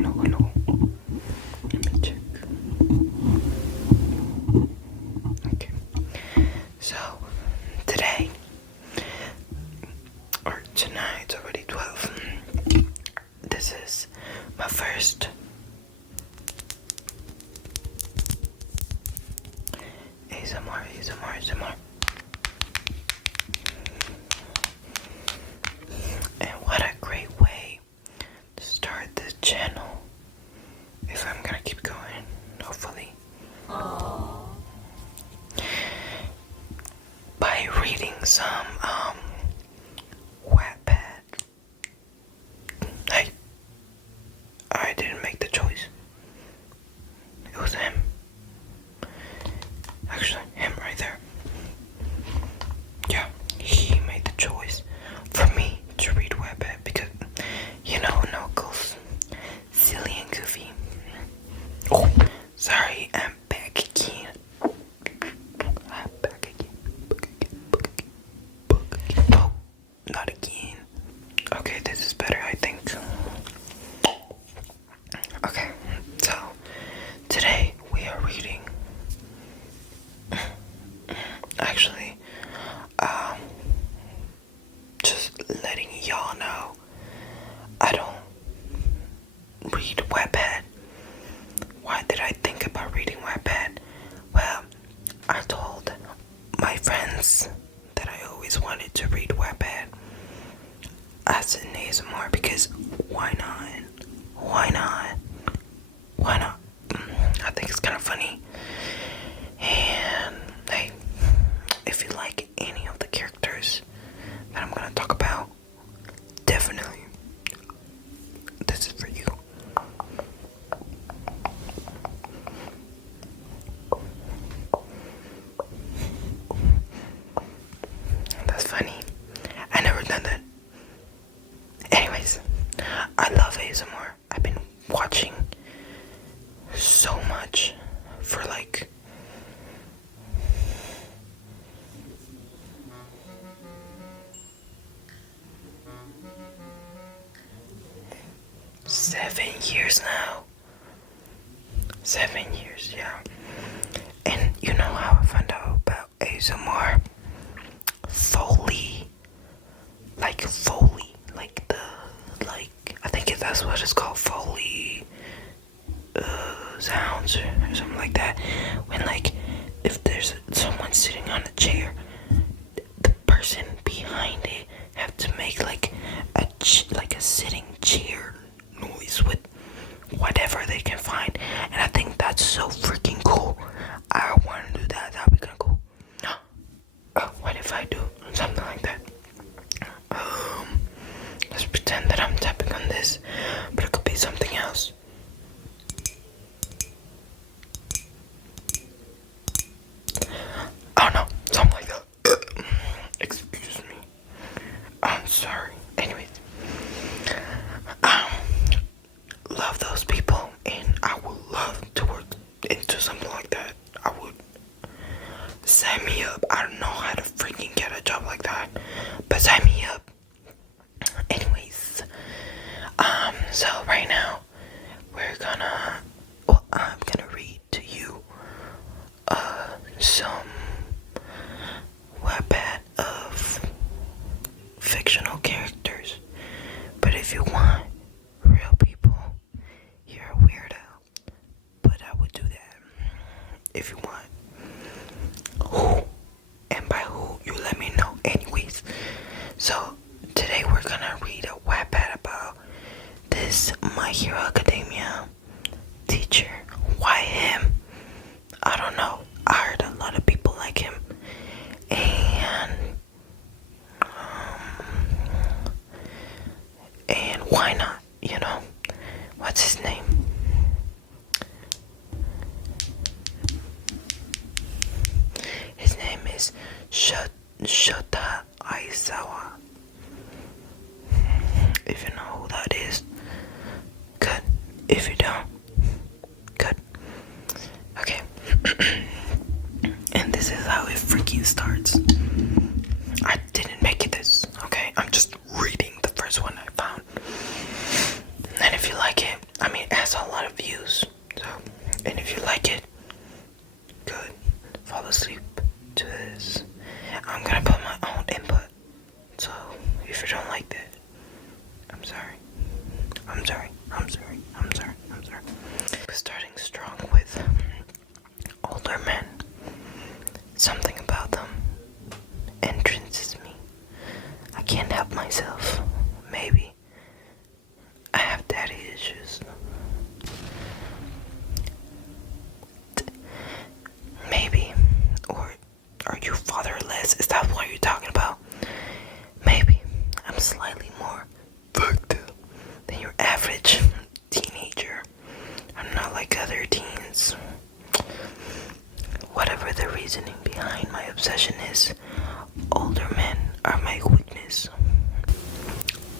no. Let me check. Okay. So, today, or tonight, it's already 12. This is my first ASMR. And what a great way to start this channel. If I'm gonna keep going, hopefully. By reading some Wattpad. Hey, I didn't make the choice. It was him. Actually, him right there. Yeah, he made the choice for me to read Wattpad because, Knuckles, silly and goofy. Oh, sorry, I'm back again. Oh, not again. Okay, this is better, I think. Okay, so today we are reading. Actually, just letting y'all know, I don't read Wattpad. Why did I think about reading Wattpad? Well, I told my friends that I always wanted to read Wattpad as an ASMR because why not? Why not? I think it's kind of funny. And hey, if you like any of the characters that I'm gonna talk about, definitely this is for you. That's funny. I never done that. Anyways, I love ASMR. I've been watching so much for like 7 years now. 7 years, yeah. And you know how I found out about ASMR? Foley. Like I think that's what it's called, Foley sounds or something like that. When like, if there's someone sitting on a chair, the person behind it have to make like a sitting chair noise with whatever they can find, and I think that's so freaking cool. I want to do that. That'd be kind of cool. What if I do something like that? Let's pretend that I'm tapping on this, but it could be something else. Oh no, something like that. Excuse me. I'm sorry. Anyways, love those people, and I would love to work into something like that. I would. Sign me up. I don't know how to freaking get a job like that, but sign me up. Anyways, so right now I'm gonna read to you some Wattpad of fictional characters. But if you want real people, you're a weirdo. But I would do that if you want. Who? And by who, you let me know. Anyways, so today we're gonna read a Wattpad about this My Hero Academia teacher. Why him? I don't know. I heard a lot of people like him, and why not? What's his name? His name is Shota Aizawa. If you know who that is, good. If you don't, good. Okay. And this is how it freaking starts. I didn't make it this, okay? I'm just reading the first one I found. And if you like it, I mean, it has a lot of views. So, and if you like it, good. Fall asleep to this. I'm gonna put my own input. So, if you don't like that, I'm sorry. I'm sorry. I'm sorry. I'm sorry. I'm sorry. We're starting strong with older men. Something about them entrances me. I can't help myself. Maybe I have daddy issues. Maybe. Or are you fatherless? Is that what you're talking about? Maybe I'm slightly more fucked up than your average teenager. I'm not like other teens. Whatever the reasoning behind my obsession is, older men are my weakness.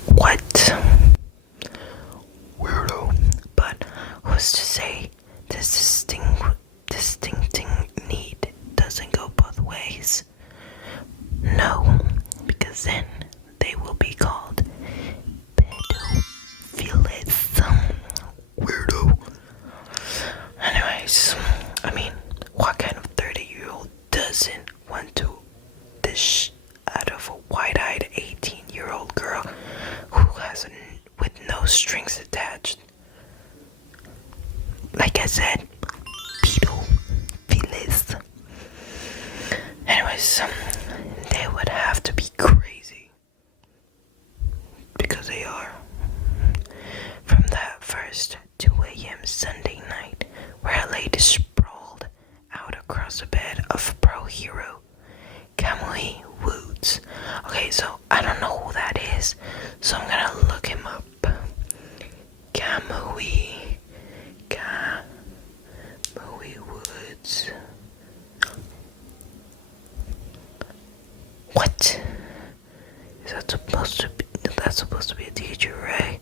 What? Weirdo. But who's to say this distincting need doesn't go both ways? No, because then they will be called pedophilists. Weirdo. Anyways, I mean, what kind of 30-year-old doesn't want to dish out of a wide-eyed 18-year-old girl who has with no strings attached? Like I said, pedophilists. Anyways, they would have to be crazy. Because they are. From that first 2 a.m. Sunday night, where I laid sprawled out across the bed of pro hero Kamui Woods. Okay, so I don't know who that is, so I'm gonna look him up. Kamui Woods. What? Is that supposed to be? That's supposed to be a teacher, right?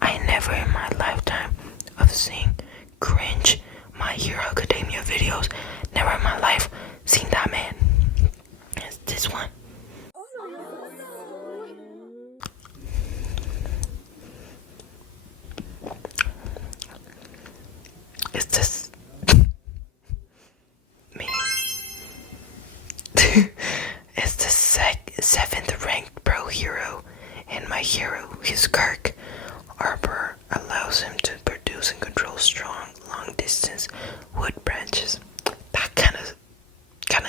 I never in my lifetime of seeing cringe My Hero Academia videos, never in my life seen that man. It's this one. It's this me. It's the seventh ranked pro hero, and my hero, his Kirk Arbor, allows him to produce and control strong, long-distance wood branches. That kind of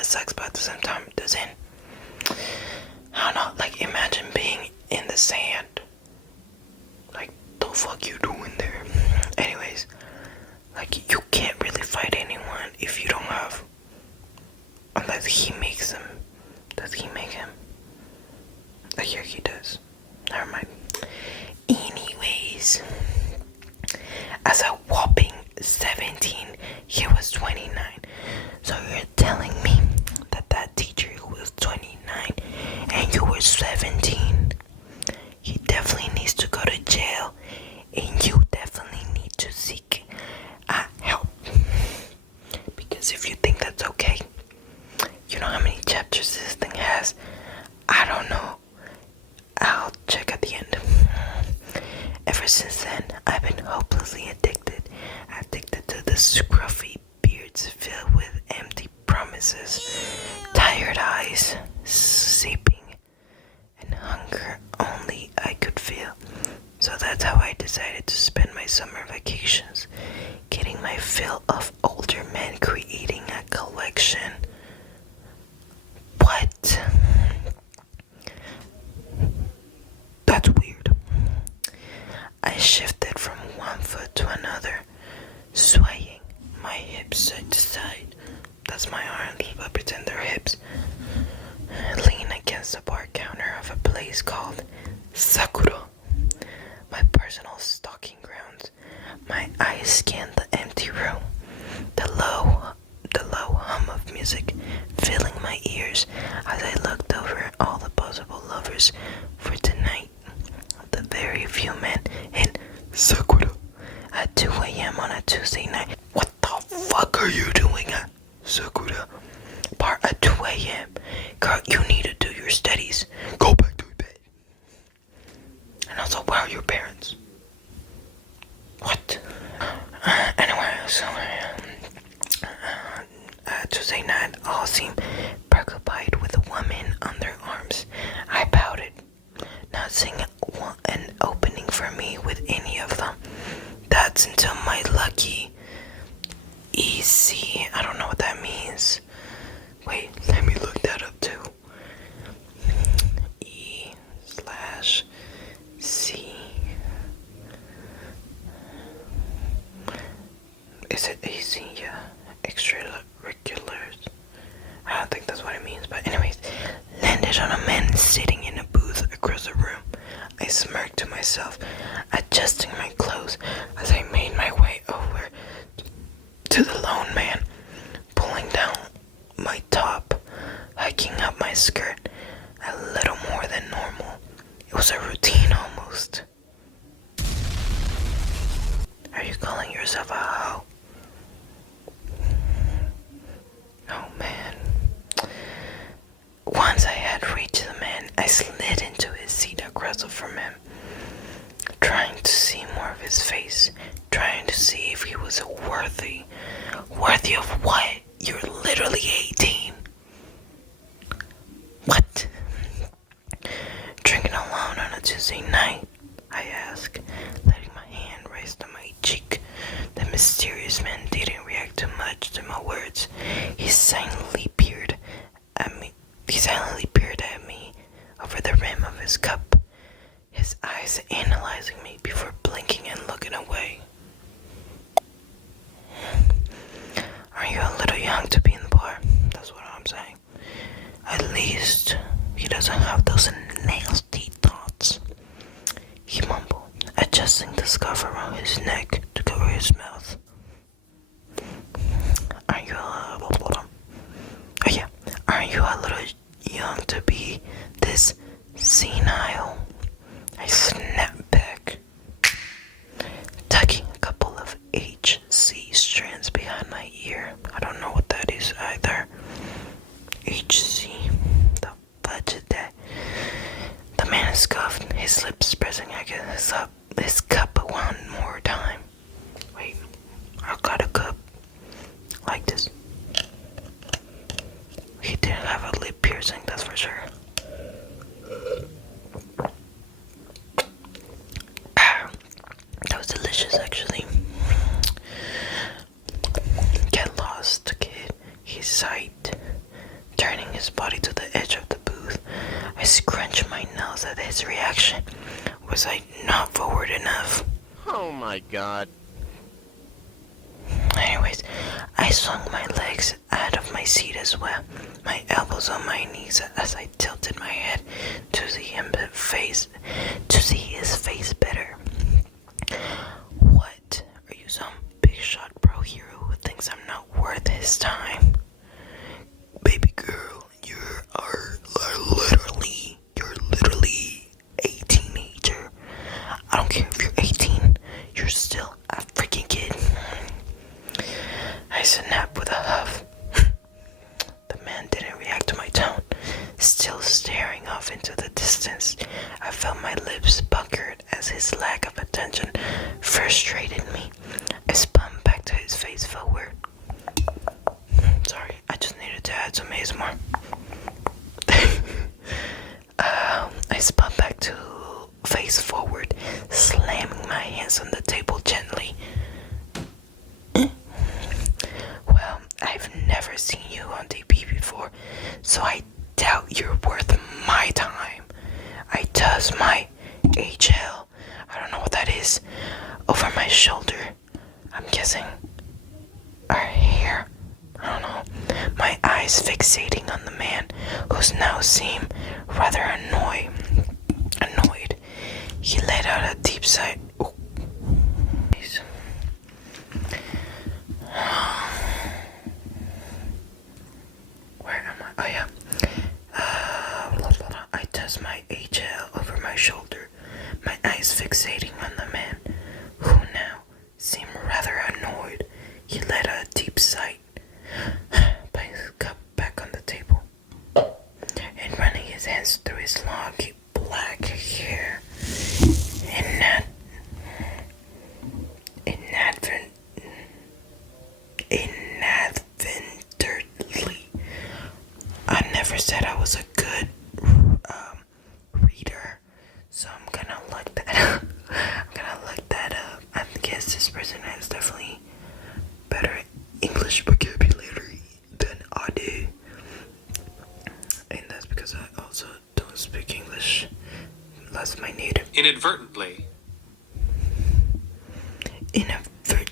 sucks, but at the same time, it doesn't. I don't know. Like, imagine being in the sand. Like, the fuck you doing there? Anyways, like, you can't really fight anyone if you don't have. Unless he makes them. Does he make him? Like, yeah, he does. Never mind. Anyways, as a whopping 17, he was 29. So you're telling me that teacher who was 29 and you were 17, he definitely needs to go to jail, and you definitely need to seek help. Because if you think that's okay, you know how many chapters this thing has? I don't know. I'll check at the end. Ever since then, I've been hopelessly addicted to the scruffy beards filled with empty promises, tired eyes, sleeping, and hunger only I could feel. So that's how I decided to spend my summer vacations, getting my fill of older men, creating a collection. What? That's weird. I shifted from one foot to another, swaying my hips side to side. That's my arms, but pretend they're hips. Lean against the bar counter of a place called Sakura, my personal stalking grounds. My eyes scanned the empty room, the low hum of music filling my ears as I looked over all the possible lovers for tonight. The very few men in Sakura at 2 a.m. on a Tuesday night. What the fuck are you doing at Sakura bar at 2 a.m.? Girl, you need to do your studies. Go back to bed. And also, where are your parents? What? me with any of them. That's until my lucky EC. I don't know what that means. Wait, let me look that up too. E/C. Is it AC? Yeah. Extracurriculars. I don't think that's what it means, but anyways. Landed on a man sitting in a booth across the room. I smirked to myself, adjusting my clothes as I made my way over to the lone man, pulling down my top, hiking up my skirt a little more than normal. It was a routine almost. Are you calling yourself a hoe? Oh man. Once I had reached the man, I slid into his seat across from him, trying to see more of his face, trying to see if he was worthy. Worthy of what? You're literally 18. What? Drinking alone on a Tuesday night? I asked, letting my hand rest on my cheek. The mysterious man didn't react too much to my words. He silently peered at me over the rim of his cup, his eyes analyzing me before blinking and looking away. Are you a little young to be in the bar? That's what I'm saying. At least he doesn't have those nasty thoughts, he mumbled, adjusting the scarf around his neck to cover his mouth. Are you a little young to be this senile? I snapped back, tucking a couple of HC strands behind my ear. I don't know what that is either. HC, the budget that. The man scoffed, his lips pressing against his cup one more time. Wait, I got a cup like this. He didn't have a lip piercing, that's for sure. That was delicious, actually. Get lost, kid, he sighed, turning his body to the edge of the booth. I scrunched my nose at his reaction. Was I not forward enough? Oh my god. Anyways, I swung my legs out of my seat as well, my elbows on my knees as I tilted my head to see his face better. What? Are you some big shot pro hero who thinks I'm not worth his time? Baby girl, you're literally a teenager. I don't care if you're 18, you're still a freaking kid. I snapped with a huff. The man didn't react to my tone, still staring off into the distance. I felt my lips puckered as his lack of attention frustrated me. I spun back to his face forward. Sorry, I just needed to add some ASMR. I spun back to face forward, slamming my hands on the table gently. Well, I've never seen you on TV before, so I doubt you're worth my time. I tossed my HL, I don't know what that is, over my shoulder. I'm guessing our hair. I don't know. My eyes fixating on the man, who's now seemed rather annoyed. He let out a deep sigh. Oh. Where am I? Oh yeah. I tossed my HL over my shoulder, my eyes fixating on the man, who now seemed rather annoyed. He let out a deep sigh, put his cup back on the table, and running his hands through his long black hair. Inadvertently, I never said I was a good reader, so I'm gonna look that Inadvertently. Inadvertent.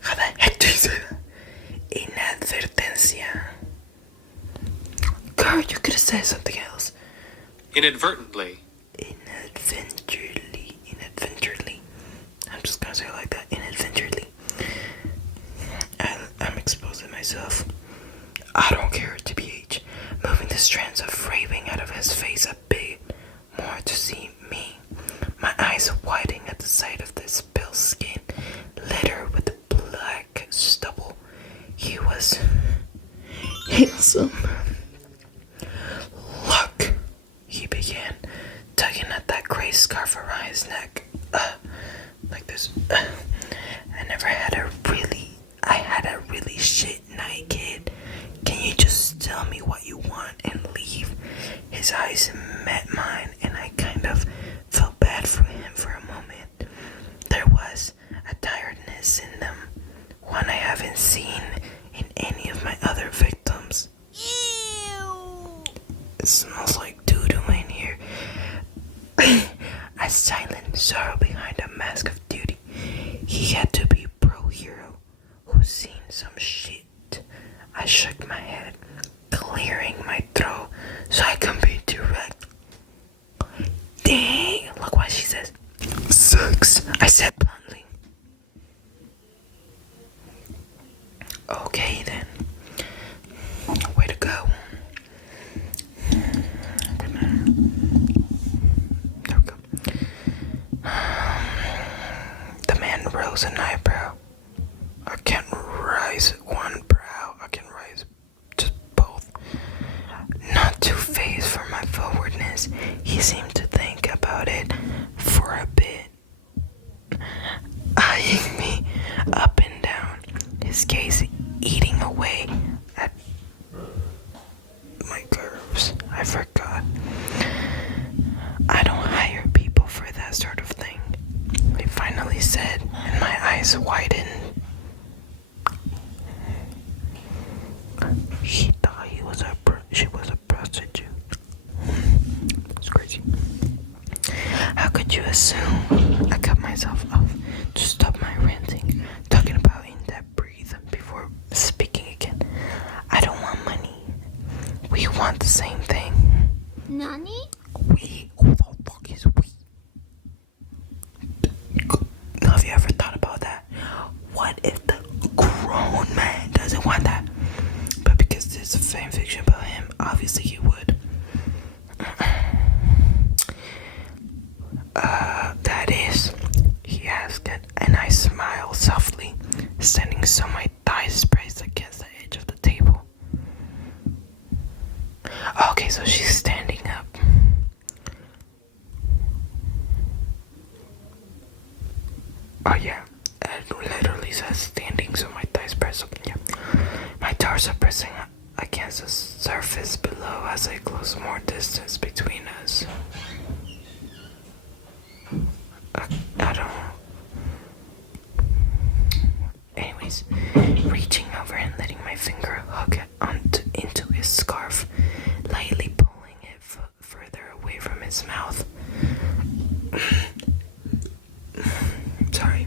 How the heck do you say that? Inadvertencia. Girl, you could have said something else. Inadvertently. Inadvertently. I'm just gonna say it like that. Inadvertently. I'm exposing myself. I don't care, TBH. Moving the strands of raving out of his face a bit more to see me. My eyes widening at the sight of this pale skin, littered with black stubble. He was handsome. Look, he began, tugging at that gray scarf around his neck. Like this. I had a really shit night, kid. Can you just tell me what you want and leave? His eyes met mine, and I kind of felt bad for him for a moment. There was a tiredness in them, one I haven't seen in any of my other victims. Ew! It smells like doo-doo in here. A silent sorrow behind a mask of duty. He had to be a pro-hero who's seen some shit. I shook my head, clearing my throat so I can be direct. Dang, look what she says. Sucks, I said bluntly. Okay then. Way to go. There we go. The man rose an eyebrow. I can't raise one brow. I can raise just both. Not too phased for my forwardness, he seemed to think about it for a bit, eyeing me up and down, his gaze eating away at my curves. I forgot. I don't hire people for that sort of thing, he finally said, and my eyes widened. He thought she was a prostitute. It's crazy. How could you assume? I cut myself off to stop my ranting, talking about in-depth breathe before speaking again. I don't want money. We want the same thing. Nani? We? Who the fuck is we? Have you ever thought about that? What if the grown man doesn't want that? But because there's a fan fiction about him, obviously he would. That is, he asked it, and I smiled softly, standing so my thighs pressed against the edge of the table. Okay, so she's standing up. Oh yeah, it literally says standing, so my thighs press up. Yeah, my torso pressing against the surface below as I close more distance between us. I don't. Anyways, reaching over and letting my finger hook into his scarf, lightly pulling it further away from his mouth. Sorry.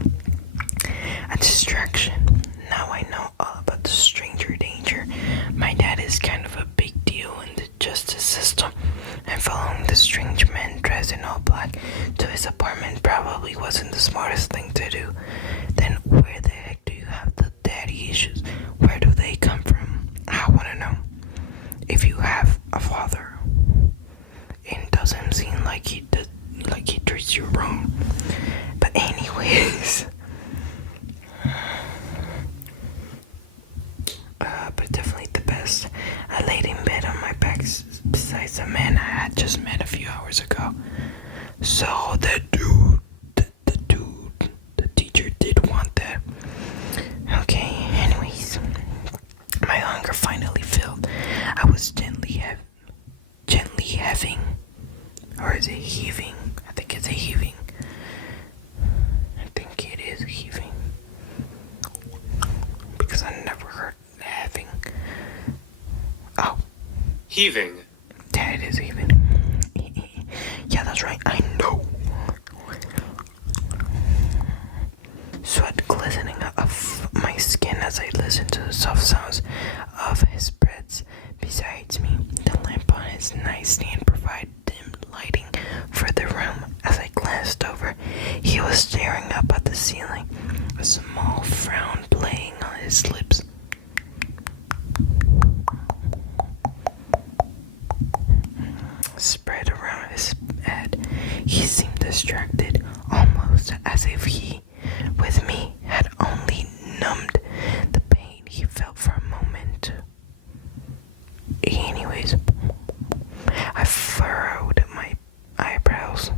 A distraction. Now I know all about the stranger danger. My dad is kind of a big deal in the justice system, and following the strange man dressed in all black to his apartment probably wasn't the smartest thing to do. Then where the heck do you have the daddy issues? Where do they come from? I want to know. If you have a father, it doesn't seem like he treats you wrong. But anyways, but definitely the best. I laid in bed on my back besides the man I had just met a few hours ago. So the teacher did want that. Okay, anyways, my hunger finally filled. I was gently having, or is it heaving? I think it's a heaving. I think it is heaving, because I never heard having. Oh, Heaving. there it sounds right, I know. Sweat glistening off my skin as I listened to the soft sounds of his breaths besides me. The lamp on his nightstand provided dim lighting for the room. As I glanced over, he was staring up at the ceiling, a small frown playing on his lips. Spread around his head, he seemed distracted, almost as if he, with me, had only numbed the pain he felt for a moment. Anyways, I furrowed my eyebrows,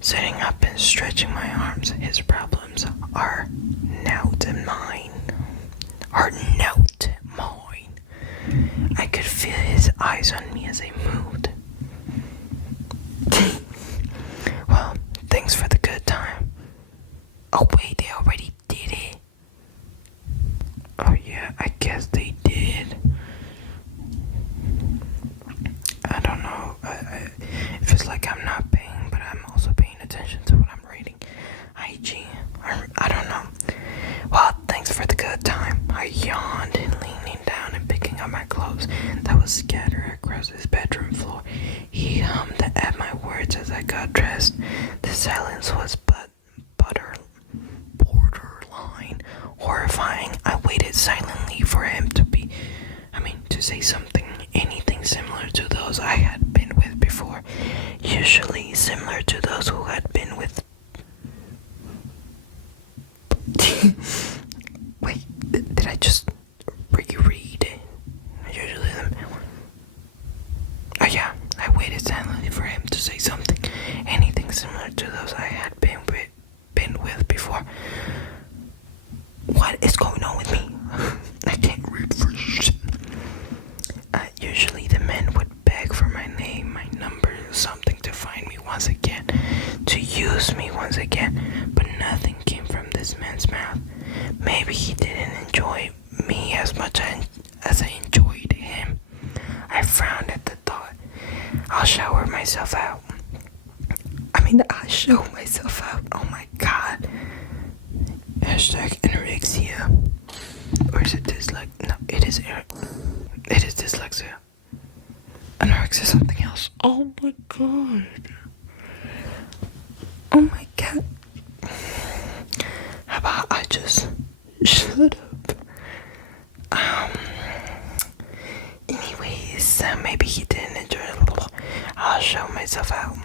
sitting up and stretching my arms. His problems are now mine. I could feel his eyes on me as I moved. Well, thanks for the good time. Oh wait, they already did it. Oh yeah, I guess they did. I don't know. It feels like I'm not paying, but I'm also paying attention to what I'm reading. IG. I don't know. Well, thanks for the good time. I yawned, leaning down and picking up my clothes that was scattered across his bedroom floor. He hummed at my words as I got dressed. The silence was borderline horrifying. I waited silently for him to say something, anything similar to those I had been with before, usually similar to those who had been with. Wait, did I just reread it? Usually oh yeah, I waited silently for him to say something, anything similar to those I had been with before. What is going on with me? I can't read for shit. Usually the men would beg for my name, my number, something to find me once again, to use me once again, but nothing came from this man's mouth. Maybe he didn't enjoy me as much as I enjoyed him. I frowned at the thought. I'll show myself out. Oh my god. #anorexia. Or is it dyslexia? No, it is dyslexia. Anorexia is something else. Oh my god. Oh my god. How about I just shut up? Anyways, maybe he didn't enjoy it. I'll show myself out.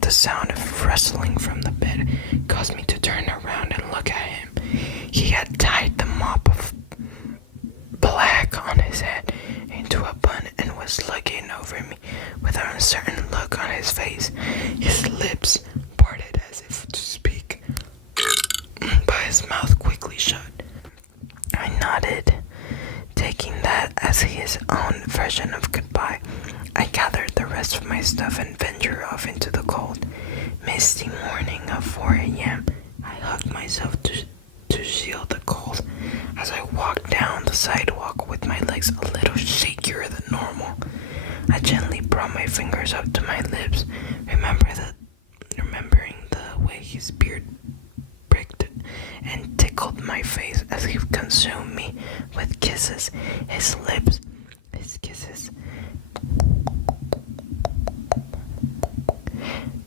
The sound of rustling from the bed caused me to turn around and look at him. He had tied the mop of black on his head into a bun and was looking over me with an uncertain look on his face. His lips parted as if to speak, but his mouth quickly shut. I nodded, taking that as his own version of goodbye. I gathered the rest of my stuff and ventured off into the cold, misty morning of 4 a.m. I hugged myself to shield the cold as I walked down the sidewalk with my legs a little shakier than normal. I gently brought my fingers up to my lips, remembering the way his beard pricked and tickled my face as he consumed me with kisses. His lips, his kisses.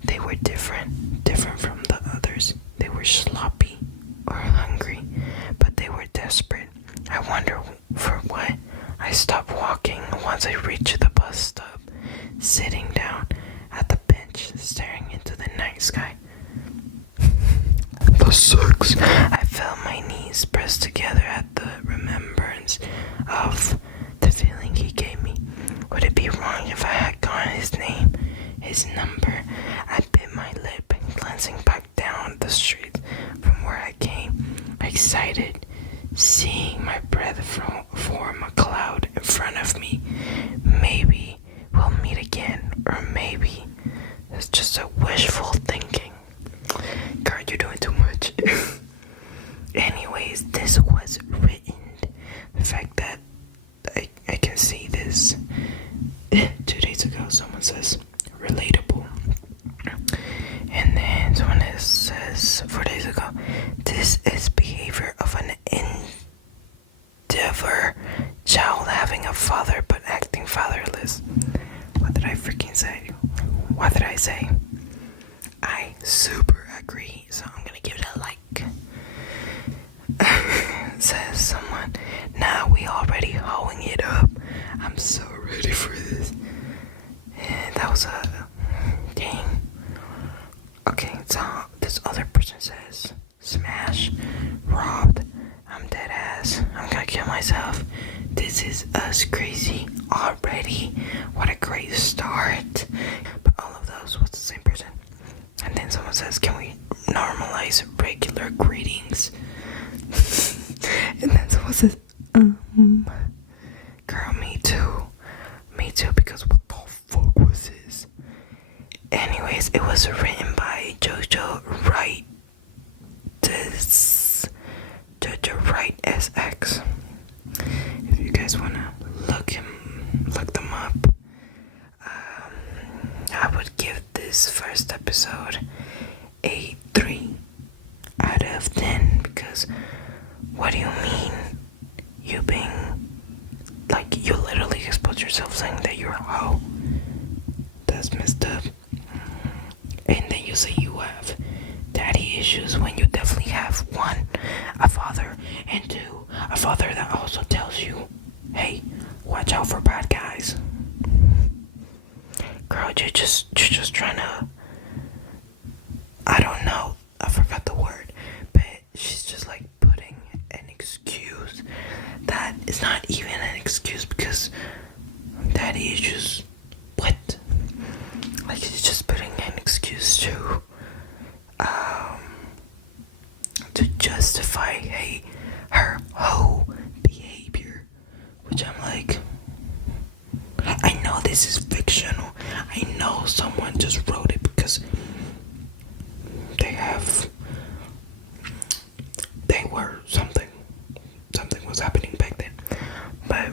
They were different from the others. They were sloppy or hungry, but they were desperate. I wonder for what. I stopped walking once I reached the bus stop, sitting down at the bench, staring into the night sky. The sex. I felt my knees pressed together at the remembrance of the feeling he gave me. Would it be wrong if I had gotten his name, his number? I bit my lip and glancing back down the street from where I came, excited, seeing my breath form a cloud in front of me. Maybe we'll meet again, or maybe it's just a wishful thinking. God, you're doing too much. Anyways, this was written. The fact that I can see this 2 days ago, someone says relatable. And then someone says 4 days ago, this is behavior of an endeavor child having a father but acting fatherless. What did I freaking say? What did I say? I super agree, so I'm gonna give it a like. Says someone, nah, we already hoeing it up. I'm so ready for this. And that was a dang. Okay, so this other person says, smash, robbed, I'm dead ass, I'm gonna kill myself. This is us crazy already. What a great start. But all of those was the same person. And then someone says, can we normalize regular greetings? And then someone says, girl, me too. Me too, because what the fuck was this? Anyways, it was written by Jojo Wright. Jojo Wright SX. If you guys wanna look them up, I would give this first episode a 3 out of 10, because what do you mean you being like, you literally expose yourself saying that you're a hoe? That's messed up. And then you say you have daddy issues when you definitely have, 1, a father, and 2, a father that also tells you, hey, watch out for bad guys. Girl, you're just trying to, I don't know, I forgot the word, but she's just like putting an excuse that is not even an excuse, because daddy issues, what? Like, she's just putting an excuse to justify, hey, her hoe behavior, which I'm like, I know this is fictional. I know someone just wrote it because they were something was happening back then. But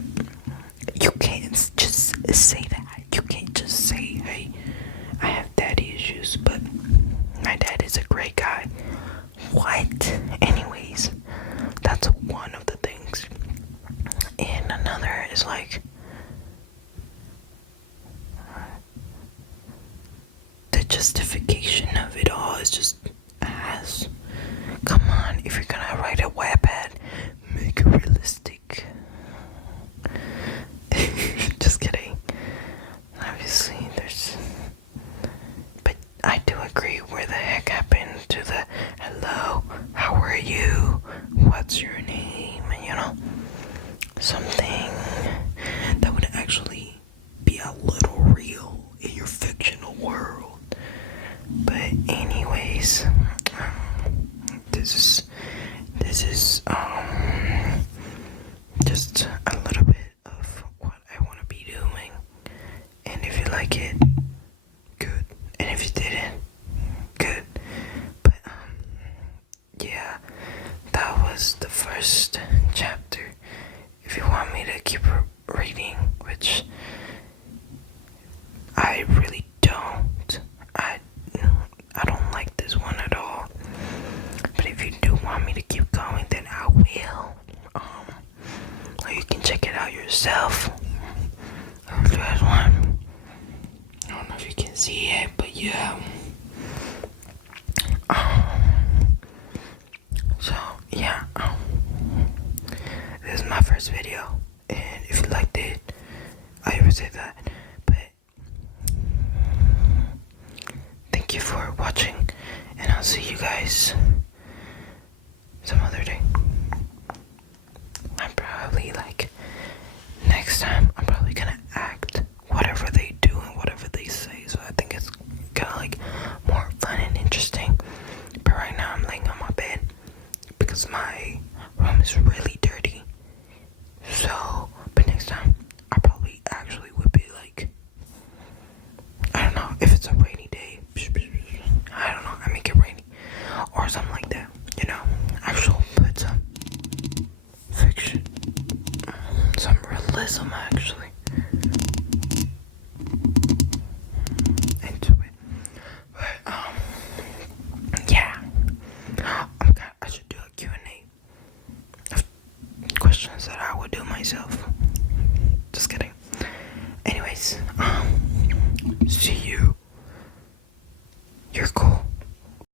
you can't just say that. You can't just say, hey, I have daddy issues, but my dad is a great guy. What? Anyways, that's one of the things. And another is like, the justification of it all is just ass. Come on, if you're gonna write a Wattpad, make it realistic. Just kidding. Obviously, but I do agree, where the heck happened to the hello, how are you, what's your name, and something that would actually be a little real in your fictional world. But anyways, this is just a little bit of what I want to be doing, and if you like it, good, and if you didn't, good. But yeah, that was the first chapter. If you want me to keep reading, which I really don't, I don't like this one at all. But if you do want me to keep going, then I will. Or you can check it out yourself. If you guys want. I don't know if you can see it, but yeah. So yeah. This is my first video, and if you liked it, I always say that. But thank you for watching, and I'll see you guys some other day. I'm probably next time I'm probably gonna act whatever they do and whatever they say, so I think it's kind of more fun and interesting. But right now I'm laying on my bed because my room is really dirty. So, but next time I probably actually would be I don't know, if it's a rainy day, I don't know, I make it rainy or something like that, actual put some fiction, some realism actually. And questions that I would do myself. Just kidding. Anyways,